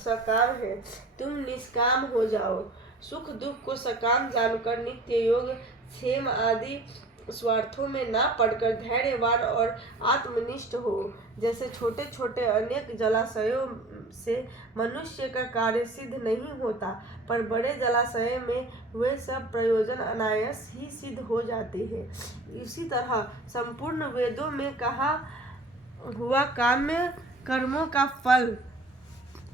सकाम है, तुम निष्काम हो जाओ। सुख दुख को सकाम जानकर नित्य योग क्षेम आदि स्वार्थों में ना पड़कर धैर्यवान और आत्मनिष्ठ हो। जैसे छोटे छोटे अनेक जलाशयों से मनुष्य का कार्य सिद्ध नहीं होता, पर बड़े जलाशय में वे सब प्रयोजन अनायास ही सिद्ध हो जाते हैं। इसी तरह संपूर्ण वेदों में कहा हुआ काम्य कर्मों का फल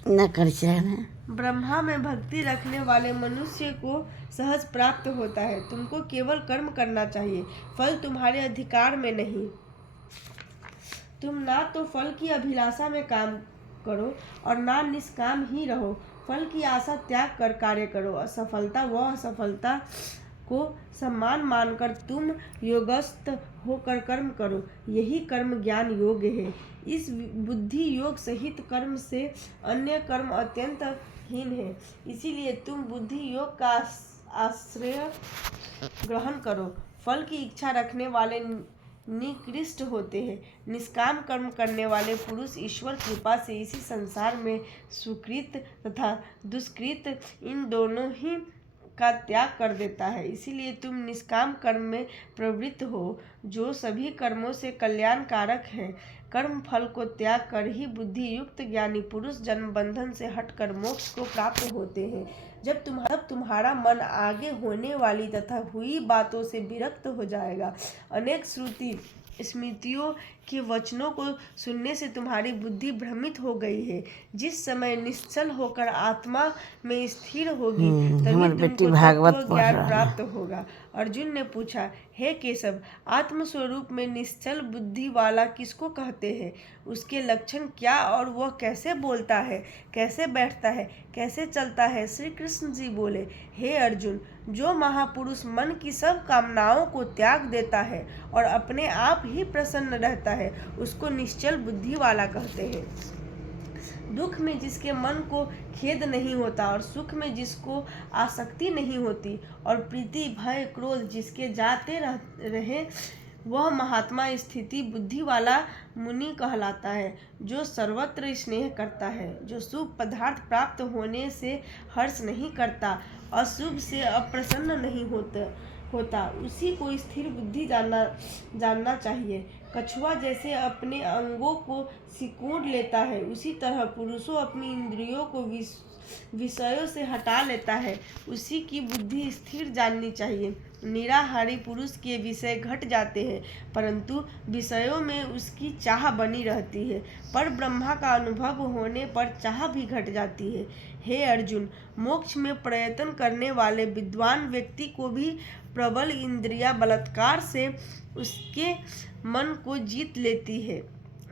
न कर चाहना। ब्रह्मा में भक्ति रखने वाले मनुष्य को सहज प्राप्त होता है। तुमको केवल कर्म करना चाहिए, फल तुम्हारे अधिकार में नहीं। तुम ना तो फल की अभिलाषा में काम करो और ना निष्काम ही रहो। फल की आशा त्याग कर कार्य करो। असफलता व असफलता को सम्मान मानकर तुम योगस्थ होकर कर्म करो। यही कर्म ज्ञान योग है। इस बुद्धि योग सहित कर्म से अन्य कर्म अत्यंत हीन है। इसीलिए तुम बुद्धि योग का आश्रय ग्रहण करो। फल की इच्छा रखने वाले निकृष्ट होते हैं। निष्काम कर्म करने वाले पुरुष ईश्वर कृपा से इसी संसार में सुकृत तथा दुष्कृत इन दोनों ही का त्याग कर देता है। इसीलिए तुम निष्काम कर्म में प्रवृत्त हो, जो सभी कर्मों से कल्याणकारक है। कर्म फल को त्याग कर ही बुद्धि युक्त ज्ञानी पुरुष जन्म बंधन से हटकर मोक्ष को प्राप्त होते हैं। जब तुम्हारा मन आगे होने वाली तथा हुई बातों से विरक्त हो जाएगा, अनेक श्रुति स्मृतियों के वचनों को सुनने से तुम्हारी बुद्धि भ्रमित हो गई है। जिस समय निश्चल होकर आत्मा में स्थिर होगी, तभी तुमको तत्व ज्ञान प्राप्त होगा। अर्जुन ने पूछा, हे केशव, आत्म स्वरूप में निश्चल बुद्धि वाला किसको कहते हैं? उसके लक्षण क्या और वह कैसे बोलता है, कैसे बैठता है, कैसे चलता है? श्री कृष्ण जी बोले, हे अर्जुन, जो महापुरुष मन की सब कामनाओं को त्याग देता है और अपने आप ही प्रसन्न रहता है, उसको निश्चल बुद्धि वाला कहते हैं। दुख में जिसके मन को खेद नहीं होता और सुख में जिसको आसक्ति नहीं होती और प्रीति भय क्रोध जिसके जाते रहे, वह महात्मा स्थिति बुद्धि वाला मुनि कहलाता है। जो सर्वत्र स्नेह करता है, जो शुभ पदार्थ प्राप्त होने से हर्ष नहीं करता, अशुभ से अप्रसन्न नहीं होता, उसी को स्थिर बुद्धि जानना चाहिए। कछुआ जैसे अपने अंगों को सिकोड़ लेता है, उसी तरह पुरुषों अपनी इंद्रियों को विषयों से हटा लेता है, उसी की बुद्धि स्थिर जाननी चाहिए। निराहारी पुरुष के विषय घट जाते हैं, परंतु विषयों में उसकी चाह बनी रहती है। पर ब्रह्मा का अनुभव होने पर चाह भी घट जाती है। हे अर्जुन, मोक्ष में प्रयत्न करने वाले विद्वान व्यक्ति को भी प्रबल इंद्रिया बलात्कार से उसके मन को जीत लेती है।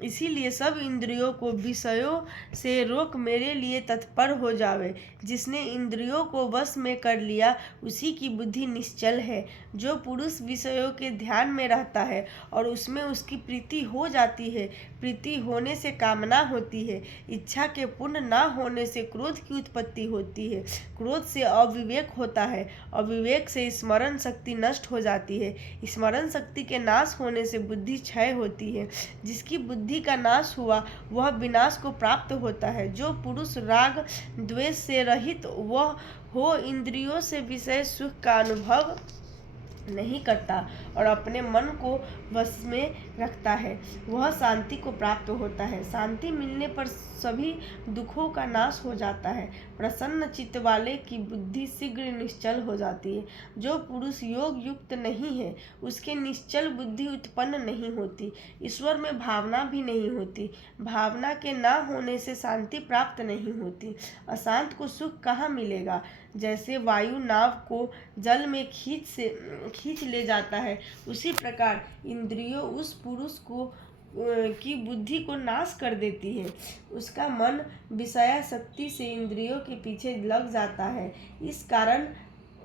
इसीलिए सब इंद्रियों को विषयों से रोक मेरे लिए तत्पर हो जावे। जिसने इंद्रियों को वश में कर लिया, उसी की बुद्धि निश्चल है। जो पुरुष विषयों के ध्यान में रहता है और उसमें उसकी प्रीति हो जाती है, प्रीति होने से कामना होती है, इच्छा के पूर्ण न होने से क्रोध की उत्पत्ति होती है, क्रोध से अविवेक होता है, अविवेक से स्मरण शक्ति नष्ट हो जाती है, स्मरण शक्ति के नाश होने से बुद्धि क्षय होती है। जिसकी बुद्धि का नाश हुआ, वह विनाश को प्राप्त होता है। जो पुरुष राग द्वेष से रहित वह हो, इंद्रियों से विषय सुख का अनुभव नहीं करता और अपने मन को वश में रखता है, वह शांति को प्राप्त होता है। शांति मिलने पर सभी दुखों का नाश हो जाता है। प्रसन्न चित्त वाले की बुद्धि शीघ्र निश्चल हो जाती है। जो पुरुष योग युक्त नहीं है, उसके निश्चल बुद्धि उत्पन्न नहीं होती, ईश्वर में भावना भी नहीं होती। भावना के ना होने से शांति प्राप्त नहीं होती। अशांत को सुख कहाँ मिलेगा? जैसे वायु नाव को जल में खींच ले जाता है, उसी प्रकार इंद्रियों उस पुरुष को की बुद्धि को नाश कर देती है। उसका मन विषयासक्ति से इंद्रियों के पीछे लग जाता है। इस कारण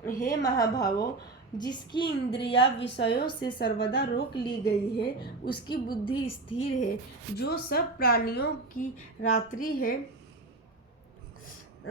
हे महाभावों, जिसकी इंद्रियां विषयों से सर्वदा रोक ली गई है, उसकी बुद्धि स्थिर है। जो सब प्राणियों की रात्रि है,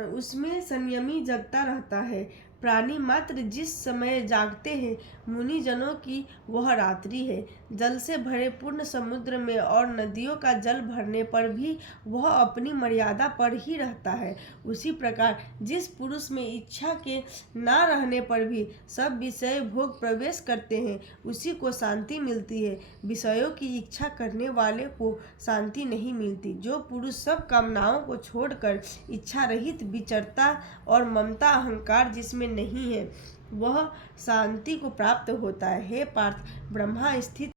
उसमें संयमी जगता रहता है, प्राणी मात्र जिस समय जागते हैं, मुनिजनों की वह रात्रि है। जल से भरे पूर्ण समुद्र में और नदियों का जल भरने पर भी वह अपनी मर्यादा पर ही रहता है। उसी प्रकार जिस पुरुष में इच्छा के ना रहने पर भी सब विषय भोग प्रवेश करते हैं, उसी को शांति मिलती है। विषयों की इच्छा करने वाले को शांति नहीं मिलती। जो पुरुष सब कामनाओं को छोड़कर इच्छा रहित विचरता और ममता अहंकार जिसमें नहीं है, वह शांति को प्राप्त होता है। हे पार्थ, ब्रह्मा स्थित